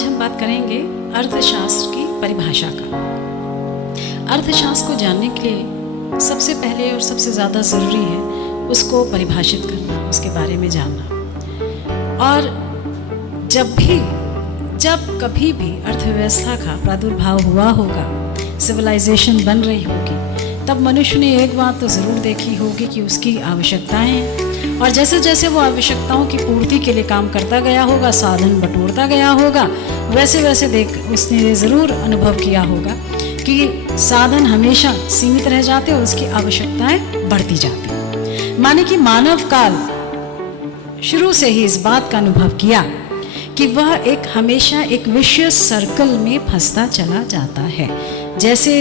आज हम बात करेंगे अर्थशास्त्र की परिभाषा का। अर्थशास्त्र को जानने के लिए सबसे पहले और सबसे ज़्यादा ज़रूरी है उसको परिभाषित करना, उसके बारे में जानना। और जब कभी भी अर्थव्यवस्था का प्रादुर्भाव हुआ होगा, सिविलाइजेशन बन रही होगी, तब मनुष्य ने एक बात तो ज़रूर देखी होगी कि उसकी आवश्यकताएं हैं। और जैसे जैसे वो आवश्यकताओं की पूर्ति के लिए काम करता गया होगा, साधन बटोरता गया होगा, वैसे वैसे उसने ज़रूर अनुभव किया होगा कि साधन हमेशा सीमित रह जाते और उसकी आवश्यकताएं बढ़ती जाती। माने कि मानव काल शुरू से ही इस बात का अनुभव किया कि वह हमेशा एक विशेष सर्कल में फंसता चला जाता है। जैसे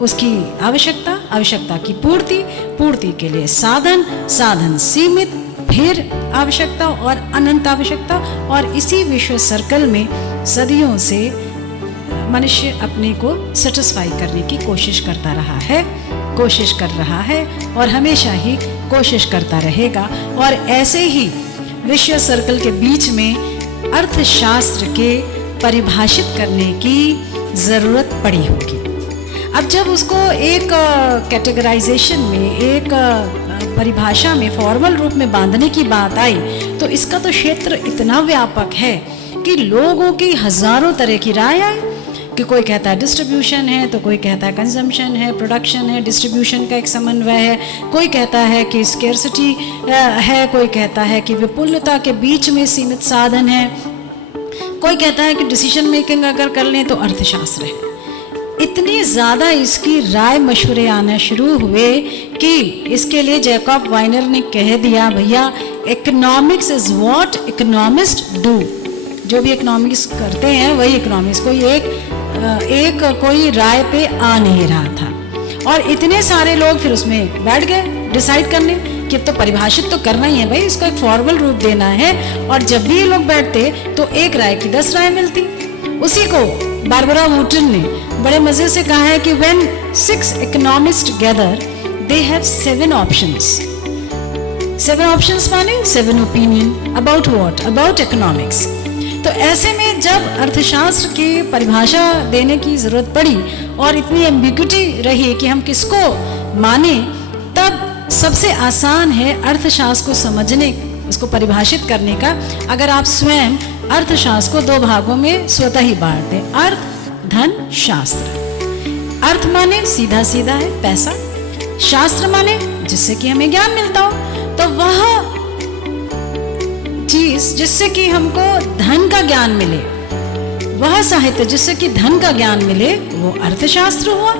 उसकी आवश्यकता की पूर्ति के लिए साधन सीमित, फिर आवश्यकता और अनंत आवश्यकता, और इसी विश्व सर्कल में सदियों से मनुष्य अपने को सेटिस्फाई करने की कोशिश कर रहा है और हमेशा ही कोशिश करता रहेगा। और ऐसे ही विश्व सर्कल के बीच में अर्थशास्त्र के परिभाषित करने की ज़रूरत पड़ी होगी। अब जब उसको एक कैटेगराइजेशन में, एक परिभाषा में, फॉर्मल रूप में बांधने की बात आई, तो इसका तो क्षेत्र इतना व्यापक है कि लोगों की हजारों तरह की राय आई कि कोई कहता है डिस्ट्रीब्यूशन है, तो कोई कहता है कंजम्पशन है, प्रोडक्शन है, डिस्ट्रीब्यूशन का एक समन्वय है, कोई कहता है कि स्केर्सिटी है, कोई कहता है कि विपुलता के बीच में सीमित साधन है, कोई कहता है कि डिसीजन मेकिंग अगर कर लें तो अर्थशास्त्र है। इतनी ज़्यादा इसकी राय मशवरे आना शुरू हुए कि इसके लिए जैकब वाइनर ने कह दिया, भैया economics is what economist do. जो भी इकोनॉमिक्स करते हैं वही इकोनॉमिक्स। कोई राय पे आ नहीं रहा था और इतने सारे लोग फिर उसमें बैठ गए डिसाइड करने कि तो परिभाषित तो करना ही है भाई, इसको एक फॉर्मल रूप देना है। और जब भी ये लोग बैठते तो एक राय की 10 राय मिलती। उसी को बारबरा वुटन ने बड़े मजे से कहा है कि when 6 economists gather they have 7 options। 7 options माने 7 opinion about what? About economics। तो ऐसे में जब अर्थशास्त्र की परिभाषा देने की जरूरत पड़ी और इतनी एम्बिग्युइटी रही कि हम किसको माने, तब सबसे आसान है अर्थशास्त्र को समझने, उसको परिभाषित करने का। अगर आप स्वयं अर्थशास्त्र को 2 भागों में स्वतः ही बांट दें, अर्थ, धन, शास्त्र। अर्थ माने सीधा सीधा है पैसा, शास्त्र माने जिससे कि हमें ज्ञान मिलता हो। तो वह चीज जिससे कि हमको धन का ज्ञान मिले, वह साहित्य जिससे कि धन का ज्ञान मिले, वो अर्थशास्त्र हुआ।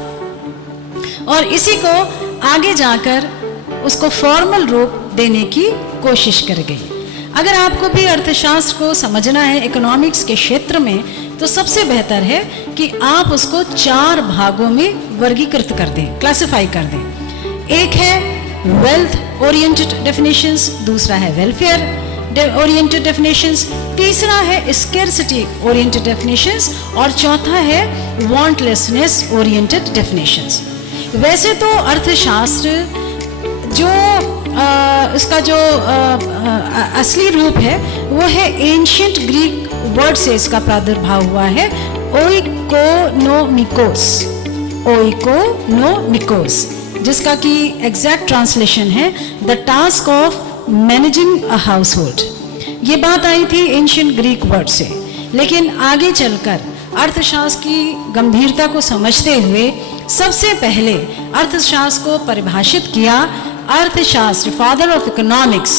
और इसी को आगे जाकर उसको फॉर्मल रूप देने की कोशिश कर गई। अगर आपको भी अर्थशास्त्र को समझना है इकोनॉमिक्स के क्षेत्र में, तो सबसे बेहतर है कि आप उसको 4 भागों में वर्गीकृत कर दें, क्लासिफाई कर दें। एक है वेल्थ ओरिएंटेड डेफिनेशंस, दूसरा है वेलफेयर ओरिएंटेड डेफिनेशंस, तीसरा है स्केर्सिटी ओरिएंटेड डेफिनेशंस, और चौथा है वांटलेसनेस ओरिएंटेड डेफिनेशंस। वैसे तो अर्थशास्त्र जो इसका जो असली रूप है वो है एंशिएंट ग्रीक वर्ड से इसका प्रादुर्भाव हुआ है, ओइकोनोमिकोस, जिसका कि एग्जैक्ट ट्रांसलेशन है the task of managing a house hold. ये बात आई थी एंशिएंट ग्रीक वर्ड से, लेकिन आगे चलकर अर्थशास्त्र की गंभीरता को समझते हुए सबसे पहले अर्थशास्त्र को परिभाषित किया अर्थशास्त्र, father of economics,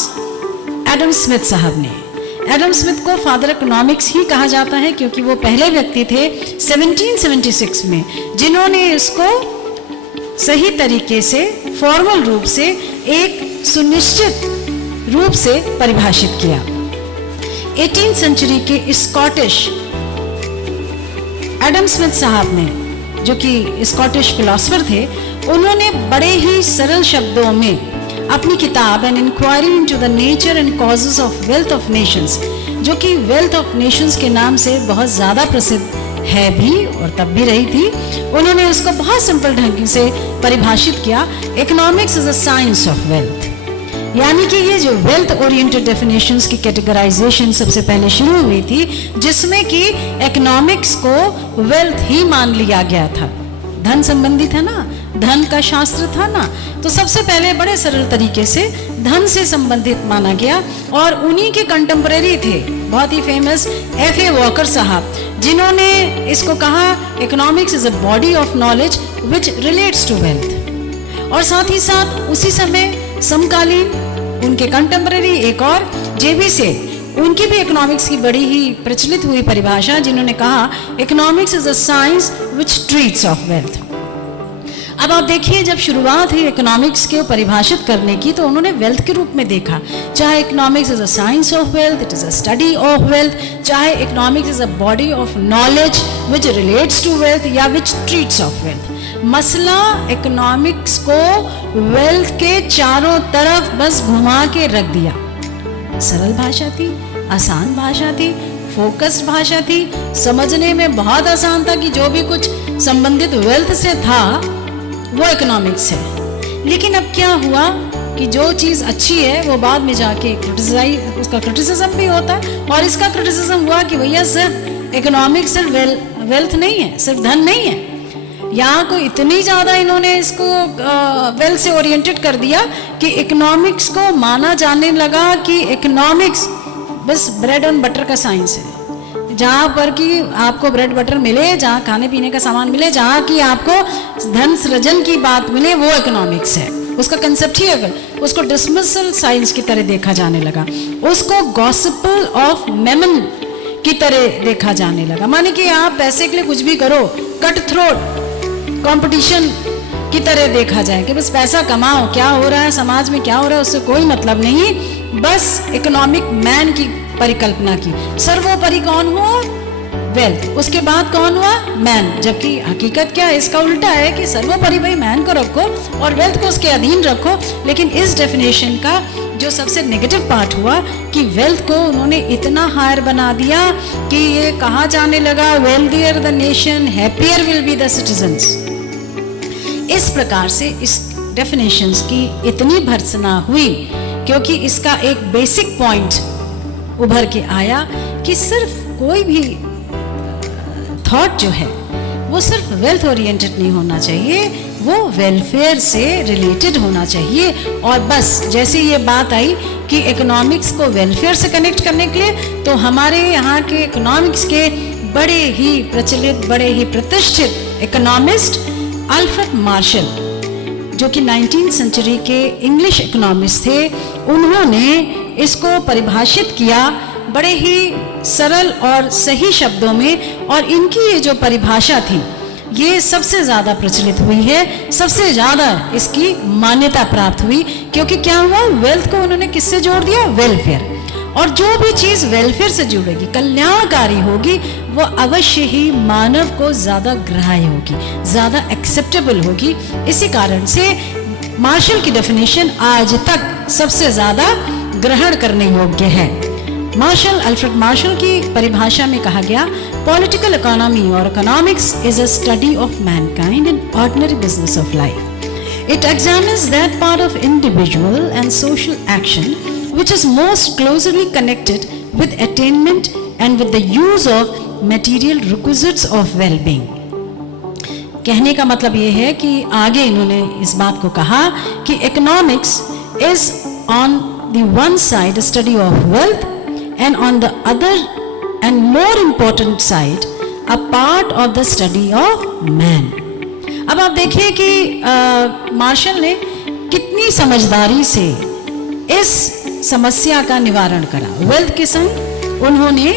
Adam Smith साहब ने। एडम स्मिथ को फादर इकोनॉमिक्स ही कहा जाता है क्योंकि वो पहले व्यक्ति थे 1776 में जिन्होंने इसको सही तरीके से, फॉर्मल रूप से, एक सुनिश्चित रूप से परिभाषित किया। 18th सेंचुरी के स्कॉटिश एडम स्मिथ साहब ने, जो कि स्कॉटिश फिलोसोफर थे, उन्होंने बड़े ही सरल शब्दों में अपनी किताब an inquiry into the nature and causes of wealth of nations, जो कि वेल्थ ऑफ नेशंस के नाम से बहुत ज़्यादा प्रसिद्ध है भी और तब भी रही थी, उन्होंने उसको बहुत सिंपल ढंग से परिभाषित किया। Economics is a science of wealth. यानी कि ये जो वेल्थ ओरिएंटेड डेफिनेशंस की कैटेगराइजेशन सबसे पहले शुरू हुई थी, जिसमें कि इकोनॉमिक्स को वेल्थ ही मान लिया गया था। धन संबंधी था ना, धन का शास्त्र था ना, तो सबसे पहले बड़े सरल तरीके से धन से संबंधित माना गया। और उन्हीं के कंटेम्परेरी थे बहुत ही फेमस F.A. वॉकर साहब, जिन्होंने इसको कहा economics is a body of knowledge which relates to wealth. और साथ ही साथ उसी समय समकालीन उनके कंटेम्परेरी एक और JB सेठ, उनकी भी इकोनॉमिक्स की बड़ी ही प्रचलित हुई परिभाषा, जिन्होंने कहा economics is a science which treats of wealth. अब आप देखिए, जब शुरुआत हुई इकोनॉमिक्स को परिभाषित करने की, तो उन्होंने वेल्थ के रूप में देखा। चाहे economics is a science of wealth, it is a study of wealth, चाहे economics is a body of knowledge which relates to wealth या विच ट्रीट्स ऑफ वेल्थ। मसला इकोनॉमिक्स को वेल्थ के चारों तरफ बस घुमा के रख दिया। सरल भाषा थी, आसान भाषा थी, फोकस्ड भाषा थी, समझने में बहुत आसान था कि जो भी कुछ संबंधित वेल्थ से था वो इकोनॉमिक्स है। लेकिन अब क्या हुआ कि जो चीज़ अच्छी है वो बाद में जाके उसका क्रिटिसिज्म भी होता है। और इसका क्रिटिसिज्म हुआ कि भैया सिर्फ इकोनॉमिक्स सिर्फ वेल्थ नहीं है, सिर्फ धन नहीं है। यहाँ को इतनी ज़्यादा इन्होंने इसको वेल्थ से ओरिएंटेड कर दिया कि इकोनॉमिक्स को माना जाने लगा कि इकोनॉमिक्स बस ब्रेड एंड बटर का साइंस है। जहाँ पर कि आपको ब्रेड बटर मिले, जहाँ खाने पीने का सामान मिले, जहाँ की आपको धन सृजन की बात मिले, वो इकोनॉमिक्स है। उसका कंसेप्ट ही अगर उसको डिसमिसल साइंस की तरह देखा जाने लगा, उसको गॉसिपल ऑफ मेमन की तरह देखा जाने लगा। माने कि आप पैसे के लिए कुछ भी करो, कट थ्रोट कंपटीशन की तरह देखा जाए कि बस पैसा कमाओ, क्या हो रहा है समाज में, क्या हो रहा है उससे कोई मतलब नहीं, बस इकोनॉमिक मैन की परिकल्पना की। सर्वोपरि कौन हुआ? वेल्थ। उसके बाद कौन हुआ? मैन। जबकि हकीकत क्या है, इसका उल्टा है कि सर्वोपरि भाई मैन को रखो और वेल्थ को उसके अधीन रखो। लेकिन इस डेफिनेशन का जो सबसे नेगेटिव पार्ट हुआ कि वेल्थ को उन्होंने इतना हायर बना दिया कि ये कहा जाने लगा wealthier the nation, happier will be the citizens. इस प्रकार से इस डेफिनेशंस की इतनी भर्त्सना हुई क्योंकि इसका एक बेसिक पॉइंट उभर के आया कि सिर्फ कोई भी थॉट जो है वो सिर्फ वेल्थ ओरिएंटेड नहीं होना चाहिए, वो वेलफेयर से रिलेटेड होना चाहिए। और बस जैसे ये बात आई कि इकोनॉमिक्स को वेलफेयर से कनेक्ट करने के लिए, तो हमारे यहाँ के इकोनॉमिक्स के बड़े ही प्रचलित, बड़े ही प्रतिष्ठित इकोनॉमिस्ट अल्फ्रेड मार्शल, जो कि 19वीं सेंचुरी के इंग्लिश इकोनॉमिस्ट थे, उन्होंने इसको परिभाषित किया बड़े ही सरल और सही शब्दों में। और इनकी ये जो परिभाषा थी ये सबसे ज़्यादा प्रचलित हुई है, सबसे ज़्यादा इसकी मान्यता प्राप्त हुई, क्योंकि क्या हुआ, वेल्थ को उन्होंने किससे जोड़ दिया? वेलफेयर। और जो भी चीज़ वेलफेयर से जुड़ेगी, कल्याणकारी होगी, वो अवश्य ही मानव को ज़्यादा ग्राह्य होगी, ज़्यादा एक्सेप्टेबल होगी। इसी कारण से मार्शल की डेफिनेशन आज तक सबसे ज़्यादा ग्रहण करने योग्य है। अल्फ्रेड मार्शल की परिभाषा में कहा गया, पॉलिटिकल इकोनॉमी और economics is a study of Mankind in ordinary business of life. It examines that part of individual and social action which is most closely connected with attainment and with the use of material requisites of well-being। कहने का मतलब ये है कि आगे इन्होंने इस बात को कहा कि economics is on the one side a study of wealth and on the other and more important side a part of the study of man। अब आप देखिए कि मार्शल ने कितनी समझदारी से इस समस्या का निवारण करा। वेल्थ के संग उन्होंने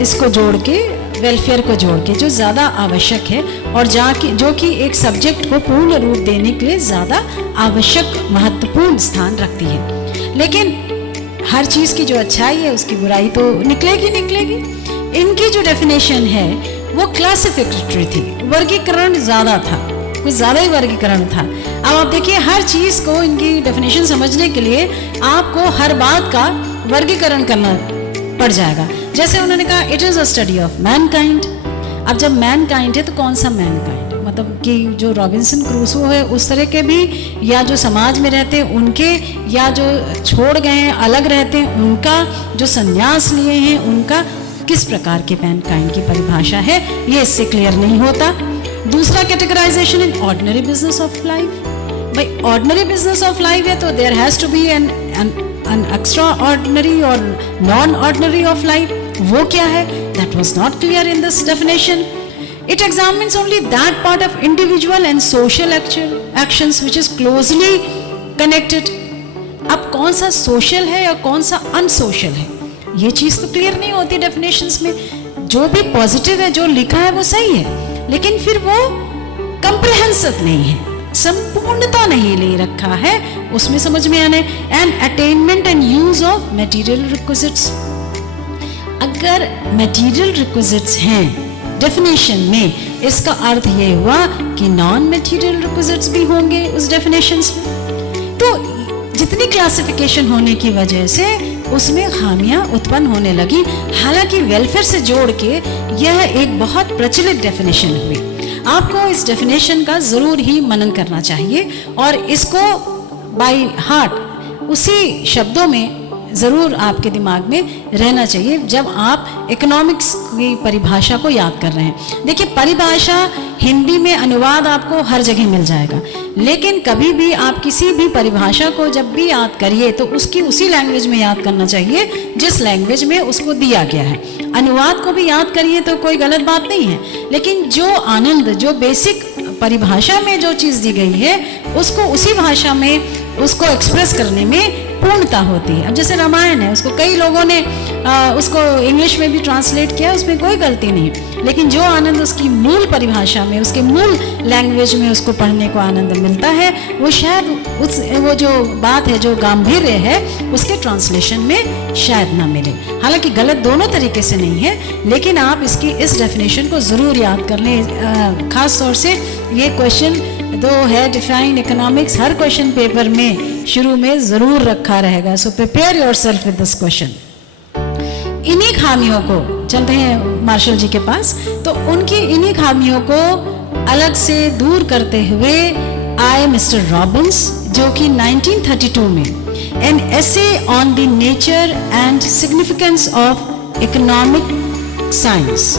इसको जोड़ के, वेलफेयर को जोड़ के, जो ज़्यादा आवश्यक है और जो कि एक सब्जेक्ट को पूर्ण रूप देने के लिए ज़्यादा आवश्यक महत्वपूर्ण स्थान रखती है। लेकिन हर चीज़ की जो अच्छाई है उसकी बुराई तो निकलेगी। इनकी जो डेफिनेशन है वो क्लासिफिकेटरी थी, वर्गीकरण ज़्यादा था, कुछ ज़्यादा ही वर्गीकरण था। अब आप देखिए, हर चीज़ को इनकी डेफिनेशन समझने के लिए आपको हर बात का वर्गीकरण करना पड़ जाएगा। जैसे उन्होंने कहा it is a study of Mankind. अब जब मैनकाइंड है तो कौन सा मैनकाइंड? मतलब कि जो रॉबिन्सन क्रूसो है उस तरह के भी, या जो समाज में रहते हैं उनके, या जो छोड़ गए हैं अलग रहते हैं उनका, जो संन्यास लिए हैं उनका, किस प्रकार के मैनकाइंड की परिभाषा है ये इससे क्लियर नहीं होता। दूसरा categorization in ordinary business of life. भाई ऑर्डिनरी बिजनेस ऑफ लाइफ है तो there has to be an extra ordinary और नॉन ऑर्डिनरी ऑफ लाइफ। वो क्या है? That was not clear in this definition. It examines only that part of individual and social actions which is closely connected. अब कौन सा social है और कौन सा अनसोशल है, ये चीज़ तो क्लियर नहीं होती डेफिनेशंस में। जो भी पॉजिटिव है, जो लिखा है वो सही है, लेकिन फिर वो कंप्रिहेंसिव नहीं है, संपूर्णता नहीं ले रखा है उसमें समझ में आने। And attainment and use of material requisites. अगर मटेरियल रिक्विजिट्स हैं डेफिनेशन में, इसका अर्थ ये हुआ कि नॉन मटेरियल रिक्विजिट्स भी होंगे उस डेफिनेशंस में। तो जितनी क्लासिफिकेशन होने की वजह से उसमें खामियां उत्पन्न होने लगी। हालांकि वेलफेयर से जोड़ के यह एक बहुत प्रचलित डेफिनेशन हुई। आपको इस डेफिनेशन का ज़रूर ही मनन करना चाहिए और इसको बाय हार्ट उसी शब्दों में ज़रूर आपके दिमाग में रहना चाहिए जब आप इकोनॉमिक्स की परिभाषा को याद कर रहे हैं। देखिए, परिभाषा हिंदी में अनुवाद आपको हर जगह मिल जाएगा, लेकिन कभी भी आप किसी भी परिभाषा को जब भी याद करिए तो उसकी उसी लैंग्वेज में याद करना चाहिए जिस लैंग्वेज में उसको दिया गया है। अनुवाद को भी याद करिए तो कोई गलत बात नहीं है, लेकिन जो आनंद, जो बेसिक परिभाषा में जो चीज़ दी गई है उसको उसी भाषा में उसको एक्सप्रेस करने में पूर्णता होती है। अब जैसे रामायण है, उसको कई लोगों ने उसको इंग्लिश में भी ट्रांसलेट किया, उसमें कोई गलती नहीं, लेकिन जो आनंद उसकी मूल परिभाषा में, उसके मूल लैंग्वेज में उसको पढ़ने को आनंद मिलता है, वो शायद वो जो बात है, जो गांभीर्य है, उसके ट्रांसलेशन में शायद ना मिले। हालांकि गलत दोनों तरीके से नहीं है, लेकिन आप इसकी इस डेफिनेशन को ज़रूर याद कर लें। खास तौर से ये क्वेश्चन दो है डिफाइन इकोनॉमिक्स, हर क्वेश्चन पेपर में शुरू में ज़रूर रखा रहेगा। So prepare yourself with this question. इन्हीं खामियों को, चलते हैं मार्शल जी के पास, तो उनकी इन्हीं खामियों को अलग से दूर करते हुए आए मिस्टर रॉबिन्स, जो कि 1932 में an essay on the nature and significance of economic science,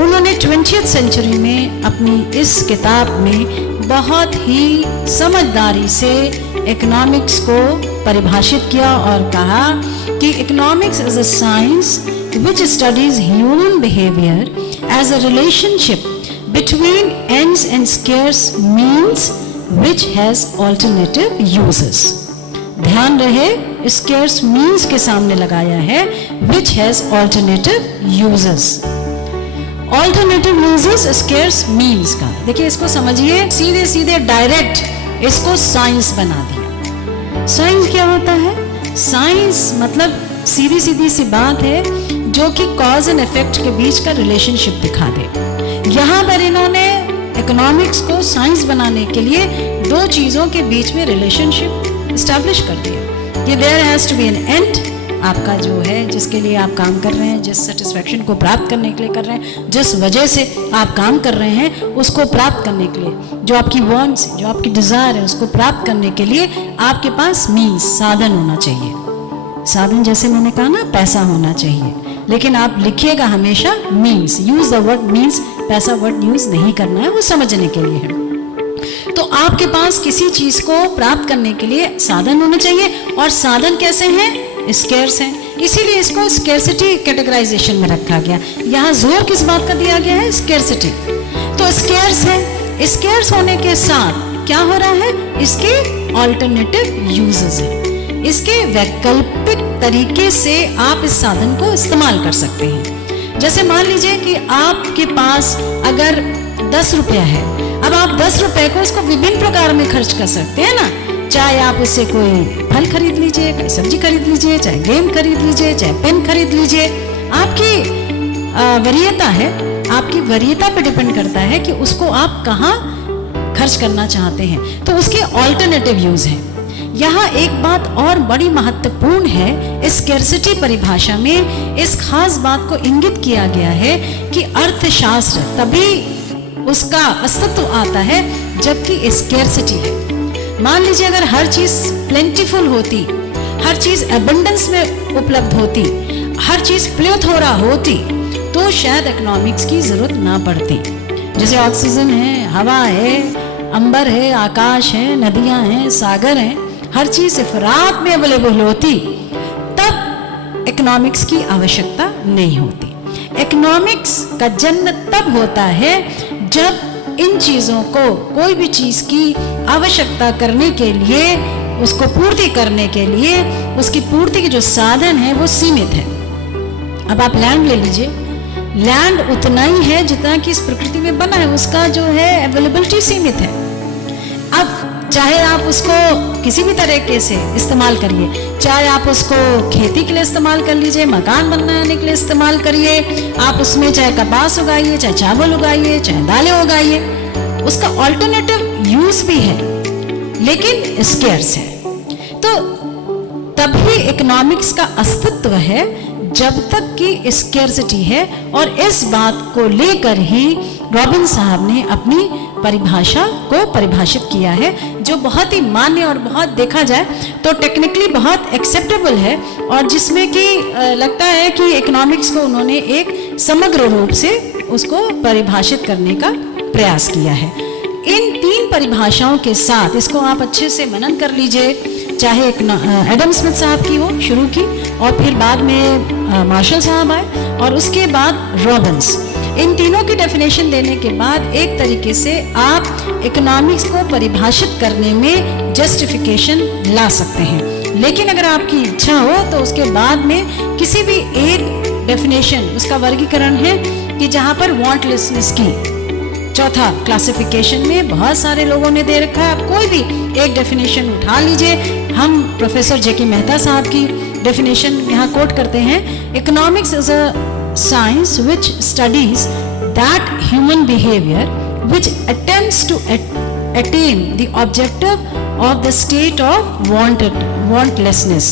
उन्होंने 20th सेंचुरी में अपनी इस किताब में बहुत ही समझदारी से इकोनॉमिक्स को परिभाषित किया और कहा कि economics is a science which studies human behaviour as a relationship between ends and scarce means which has alternative uses. ध्यान रहे, स्केर्स मीन्स के सामने लगाया है, which has alternative uses. Alternative uses scarce means का, देखिए इसको समझिए, सीधे सीधे डायरेक्ट इसको साइंस बना दिया। साइंस क्या होता है? साइंस मतलब सीधी सीधी सी बात है जो कि कॉज एंड इफेक्ट के बीच का रिलेशनशिप दिखा दे। यहाँ पर इन्होंने इकोनॉमिक्स को साइंस बनाने के लिए दो चीज़ों के बीच में रिलेशनशिप इस्टेब्लिश कर दिया कि there has to be an end. आपका जो है, जिसके लिए आप काम कर रहे हैं, जिस सेटिस्फैक्शन को प्राप्त करने के लिए कर रहे हैं, जिस वजह से आप काम कर रहे हैं, उसको प्राप्त करने के लिए, जो आपकी वांट्स, जो आपकी डिज़ायर है, उसको प्राप्त करने के लिए आपके पास मीन्स, साधन होना चाहिए। साधन जैसे मैंने कहा ना, पैसा होना चाहिए, लेकिन आप लिखिएगा हमेशा means, use the word means, पैसा वर्ड यूज नहीं करना है, वो समझने के लिए है। तो आपके पास किसी चीज को प्राप्त करने के लिए साधन होना चाहिए, और साधन कैसे हैं? स्केर्स हैं, इसीलिए इसको स्केर्सिटी कैटेगराइजेशन में रखा गया। यहाँ जोर किस बात का दिया गया है? स्केर्सिटी। तो स्केर्स है, स्केर्स होने के साथ क्या हो रहा है? इसके ऑल्टरनेटिव यूजेस हैं, इसके वैकल्पिक तरीके से आप इस साधन को इस्तेमाल कर सकते हैं। जैसे मान लीजिए कि आपके पास अगर 10 रुपया है, अब आप 10 रुपए को इसको विभिन्न प्रकार में खर्च कर सकते हैं ना। चाहे आप इससे कोई फल खरीद लीजिए, कोई सब्जी खरीद लीजिए, चाहे गेम खरीद लीजिए, चाहे पेन खरीद लीजिए, आपकी वरीयता है, आपकी वरीयता पे डिपेंड करता है कि उसको आप कहाँ खर्च करना चाहते हैं। तो उसके ऑल्टरनेटिव यूज हैं। यहाँ एक बात और बड़ी महत्वपूर्ण है, स्कैर्सिटी परिभाषा में इस खास बात को इंगित किया गया है कि अर्थशास्त्र तभी उसका अस्तित्व आता है जबकि स्केर्सिटी है। मान लीजिए अगर हर चीज प्लेंटीफुल होती, हर चीज एबंडेंस में उपलब्ध होती, हर चीज प्लेथोरा होती, तो शायद इकोनॉमिक्स की जरूरत ना पड़ती। जैसे ऑक्सीजन है, हवा है, अंबर है, आकाश है, नदियां हैं, सागर हैं, हर चीज इफरात में अवेलेबल होती, तब इकोनॉमिक्स की आवश्यकता नहीं होती। इकोनॉमिक्स का जन्म तब होता है जब इन चीजों को, कोई भी चीज की आवश्यकता करने के लिए, उसको पूर्ति करने के लिए, उसकी पूर्ति के जो साधन है वो सीमित है। अब आप लैंड ले लीजिए, लैंड उतना ही है जितना कि इस प्रकृति में बना है, उसका जो है अवेलेबिलिटी सीमित है। अब चाहे आप उसको किसी भी तरीके से इस्तेमाल करिए, चाहे आप उसको खेती के लिए इस्तेमाल कर लीजिए, मकान बनाने के लिए इस्तेमाल करिए, आप उसमें चाहे कपास उगाइए, चाहे चावल उगाइए, चाहे दालें उगाइए, उसका ऑल्टरनेटिव यूज भी है, लेकिन स्केर्स है। तो तभी इकोनॉमिक्स का अस्तित्व है जब तक कि स्केर्सिटी है, और इस बात को लेकर ही रॉबिन साहब ने अपनी परिभाषा को परिभाषित किया है, जो बहुत ही मान्य और बहुत देखा जाए तो टेक्निकली बहुत एक्सेप्टेबल है, और जिसमें कि लगता है कि इकोनॉमिक्स को उन्होंने एक समग्र रूप से उसको परिभाषित करने का प्रयास किया है। इन तीन परिभाषाओं के साथ इसको आप अच्छे से मनन कर लीजिए, चाहे एडम स्मिथ साहब की हो शुरू की, और फिर बाद में मार्शल साहब आए, और उसके बाद रॉबिन्स। इन तीनों की डेफिनेशन देने के बाद एक तरीके से आप इकोनॉमिक्स को परिभाषित करने में जस्टिफिकेशन ला सकते हैं। लेकिन अगर आपकी इच्छा हो तो उसके बाद में किसी भी एक डेफिनेशन, उसका वर्गीकरण है कि जहाँ पर वांटलेसनेस की चौथा क्लासिफिकेशन में बहुत सारे लोगों ने दे रखा है, आप कोई भी एक डेफिनेशन उठा लीजिए। हम प्रोफेसर जेके मेहता साहब की डेफिनेशन यहाँ कोट करते हैं, economics is a science which studies that human behavior which attempts to attain the objective of the state of wantlessness।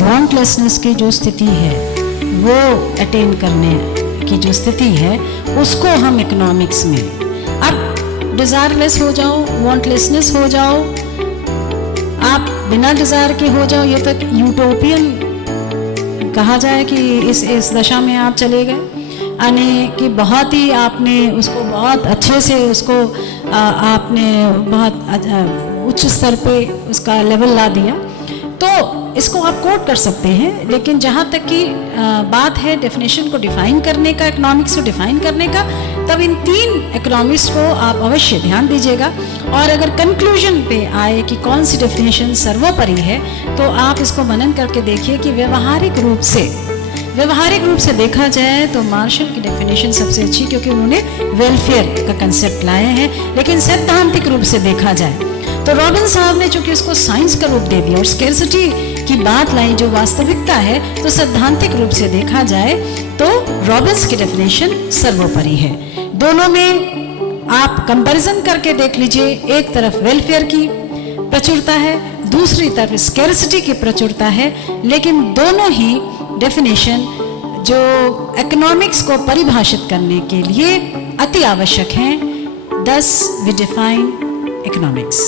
wantlessness की जो स्थिति है, वो अटेन करने की जो स्थिति है, उसको हम इकोनॉमिक्स में, अब डिजायरलेस हो जाओ, वांटलेसनेस हो जाओ, आप बिना डिजायर के हो जाओ, ये तक यूटोपियन कहा जाए कि इस दशा में आप चले गए, यानी कि बहुत ही आपने उसको बहुत अच्छे से उसको आपने बहुत उच्च स्तर पे उसका लेवल ला दिया, तो इसको आप कोट कर सकते हैं। लेकिन जहाँ तक कि बात है डेफिनेशन को डिफाइन करने का, इकोनॉमिक्स को डिफाइन करने का, तब इन तीन इकोनॉमिक्स को आप अवश्य ध्यान दीजिएगा। और अगर कंक्लूजन पे आए कि कौन सी डेफिनेशन सर्वोपरि है, तो आप इसको मनन करके देखिए कि व्यावहारिक रूप से देखा जाए तो मार्शल की डेफिनेशन सबसे अच्छी, क्योंकि उन्होंने वेलफेयर का कंसेप्ट लाए हैं। लेकिन सैद्धांतिक रूप से देखा जाए तो रॉबिन साहब ने चूंकि उसको साइंस का रूप दे दिया और स्केर्सिटी की बात लाई जो वास्तविकता है, तो सैद्धांतिक रूप से देखा जाए तो रॉबिन्स की डेफिनेशन सर्वोपरि है। दोनों में आप कंपैरिजन करके देख लीजिए, एक तरफ वेलफेयर की प्रचुरता है, दूसरी तरफ स्केर्सिटी की प्रचुरता है, लेकिन दोनों ही डेफिनेशन जो इकोनॉमिक्स को परिभाषित करने के लिए अति आवश्यक हैं। Thus we define economics.